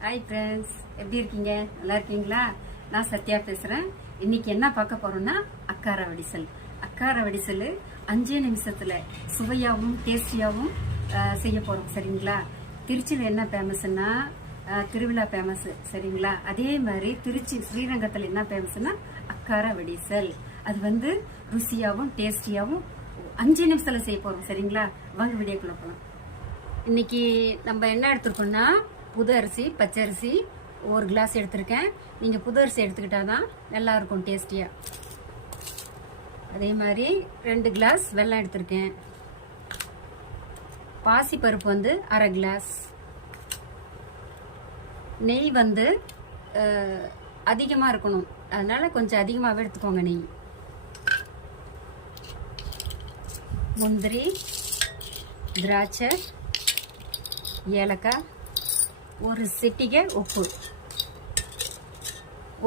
Hi friends எப்படி இருக்கீங்க? நல்லா இருக்கீங்களா? நான் சத்யா பேசுகிறேன் இன்னைக்கு என்ன பார்க்க போகிறோன்னா அக்கார வடிசல். அக்கார வடிசல் அஞ்சே நிமிஷத்தில் சுவையாகவும் டேஸ்டியாகவும் செய்ய போகிறோம் சரிங்களா? திருச்சியில் என்ன ஃபேமஸ்னா திருவிழா ஃபேமஸ் சரிங்களா? அதே மாதிரி திருச்சி ஸ்ரீரங்கத்தில் என்ன ஃபேமஸ்னா அக்கார வடிசல். அது வந்து ருசியாகவும் டேஸ்டியாகவும் அஞ்சு நிமிஷத்தில் செய்ய போகிறோம் சரிங்களா? வாங்க வீடியோக்குள்ள போகலாம் இன்னைக்கு நம்ம என்ன எடுத்துருக்கோம்னா புது அரிசி பச்சை அரிசி ஒரு கிளாஸ் எடுத்திருக்கேன். நீங்கள் புது அரிசி எடுத்துக்கிட்டாதான் நல்லா இருக்கும் டேஸ்டியாக அதே மாதிரி ரெண்டு கிளாஸ் வெல்லம் எடுத்திருக்கேன். பாசி பருப்பு வந்து அரை கிளாஸ் நெய் வந்து அதிகமாக இருக்கணும். அதனால் கொஞ்சம் அதிகமாகவே எடுத்துக்கோங்க நெய். முந்திரி திராட்சை ஏலக்காய் ஒரு சிட்டிகை உப்பு.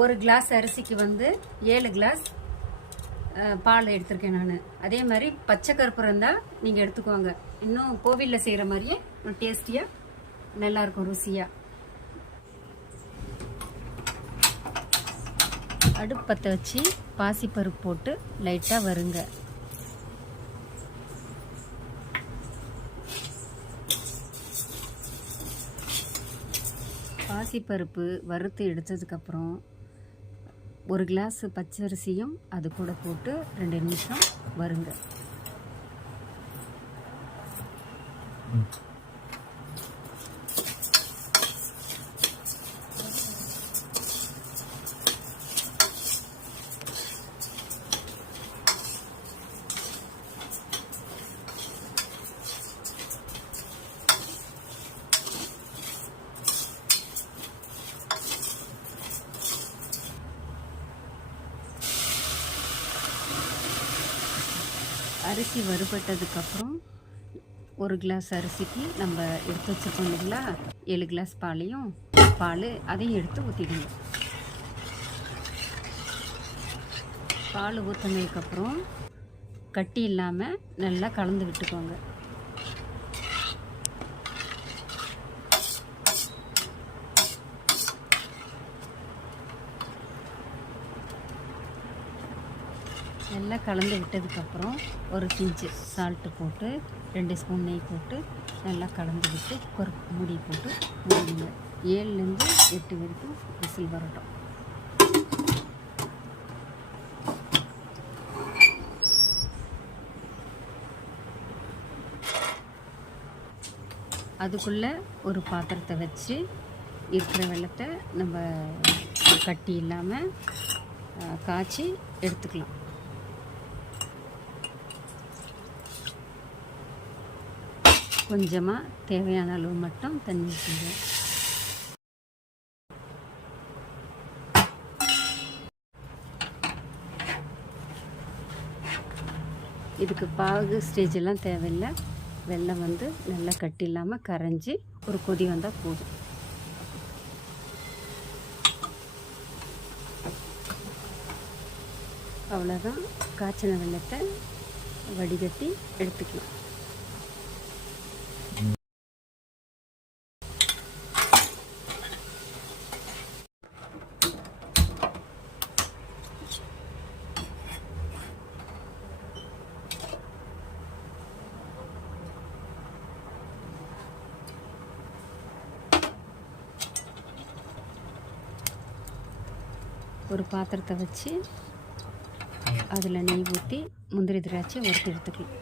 ஒரு கிளாஸ் அரிசிக்கு வந்து ஏழு கிளாஸ் பால் எடுத்திருக்கேன் நான். அதே மாதிரி பச்சை கருப்பு இருந்தால் நீங்கள் எடுத்துக்கோங்க. இன்னும் கோவிலில் செய்கிற மாதிரியே டேஸ்டியாக நல்லாயிருக்கும் ருசியாக அடுப்பத்தை வச்சு பாசிப்பருப்பு போட்டு லைட்டாக வருங்க. பாசிப்பருப்பு வறுத்து எடுத்ததுக்கப்புறம் ஒரு கிளாஸ் பச்சரிசியும் அது கூட போட்டு ரெண்டு நிமிஷம் வருங்க. அரிசி வறுபட்டதுக்கப்புறம் ஒரு கிளாஸ் அரிசிக்கு நம்ம எடுத்து வச்சுருக்கோம் இல்லைங்களா? ஏழு கிளாஸ் பாலையும் பால் அதையும் எடுத்து ஊற்றிடுங்க பால் ஊற்றினதுக்கப்புறம் கட்டி இல்லாமல் நல்லா கலந்து விட்டுக்கோங்க. நல்லா கலந்து விட்டதுக்கப்புறம் ஒரு பிஞ்சு சால்ட்டு போட்டு ரெண்டு ஸ்பூன் நெய் போட்டு நல்லா கலந்து விட்டு குக்கர் மூடி போட்டு மூடிங்க. ஏழுலேருந்து எட்டு வரைக்கும் விசில் வரட்டும். அதுக்குள்ளே ஒரு பாத்திரத்தை வச்சு இருக்கிற வெள்ளத்தை நம்ம கட்டி இல்லாமல் காய்ச்சி எடுத்துக்கலாம். கொஞ்சமாக தேவையான அளவு மட்டும் தண்ணி ஊற்றுங்க இதுக்கு பாகு ஸ்டேஜெல்லாம் தேவையில்லை. வெள்ளம் வந்து நல்லா கட்டி இல்லாமல் கரைஞ்சி ஒரு கொதி வந்தால் போதும். அவ்வளோதான் காய்ச்சின வெள்ளத்தை வடிகட்டி எடுத்துக்கலாம். ஒரு பாத்திரத்தை வச்சு அதில் நெய் ஊற்றி முந்திரி திராட்சை வறுத்து எடுத்துக்கலாம்.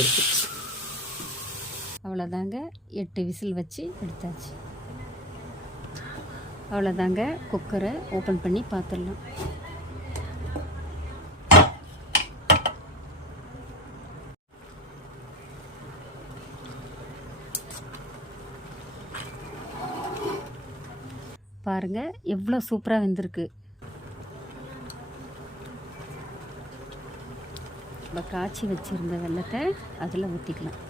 எடுத்துச்சு அவ்வளோதாங்க எட்டு விசில் வச்சு எடுத்தாச்சு. அவ்வளோதாங்க குக்கரை ஓப்பன் பண்ணி பார்த்துடலாம். பாருங்கள் எவ்வளோ சூப்பராக வெந்திருக்கு. நம்ம காய்ச்சி வச்சுருந்த வெள்ளத்தை அதில் ஊற்றிக்கலாம்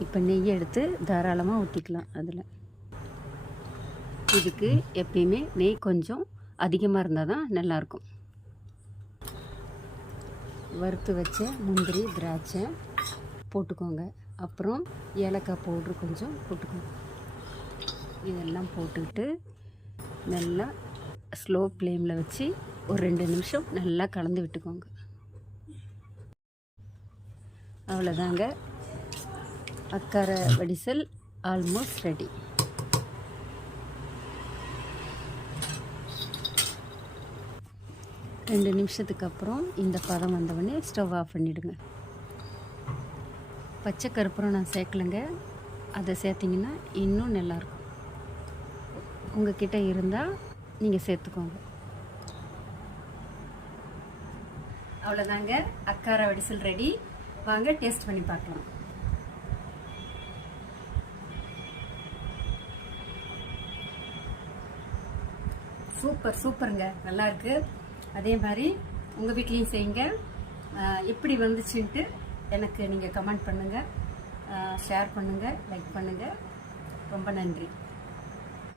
இப்போ நெய் எடுத்து தாராளமாக ஊற்றிக்கலாம் அதில். இதுக்கு எப்பயுமே நெய் கொஞ்சம் அதிகமாக இருந்தால் தான் நல்லாயிருக்கும். வறுத்து வச்ச முந்திரி திராட்சை போட்டுக்கோங்க. அப்புறம் ஏலக்காய் பவுட்ரு கொஞ்சம் போட்டுக்கோங்க. இதெல்லாம் போட்டுக்கிட்டு நல்லா ஸ்லோ ஃப்ளேமில் வச்சு ஒரு ரெண்டு நிமிஷம் நல்லா கலந்து விட்டுக்கோங்க. அவ்வளோதாங்க. Akkara vadisal almost ready. ரெண்டு நிமிஷத்துக்கு அப்புறம் இந்த பதம் வந்தவொடனே ஸ்டவ் ஆஃப் பண்ணிவிடுங்க பச்சை கருப்புரம் நான் சேர்க்கலைங்க. அதை சேர்த்திங்கன்னா இன்னும் நல்லாயிருக்கும். உங்ககிட்ட இருந்தால் நீங்கள் சேர்த்துக்கோங்க. அவ்வளோதாங்க. அக்கார வடிசல் ரெடி. வாங்க டேஸ்ட் பண்ணி பார்க்கலாம். சூப்பர் சூப்பருங்க. நல்லாயிருக்கு. அதே மாதிரி உங்கள் வீட்லேயும் செய்யுங்க. எப்படி வந்துச்சுன்ட்டு எனக்கு நீங்கள் கமெண்ட் பண்ணுங்கள் ஷேர் பண்ணுங்கள் லைக் பண்ணுங்கள் ரொம்ப நன்றி.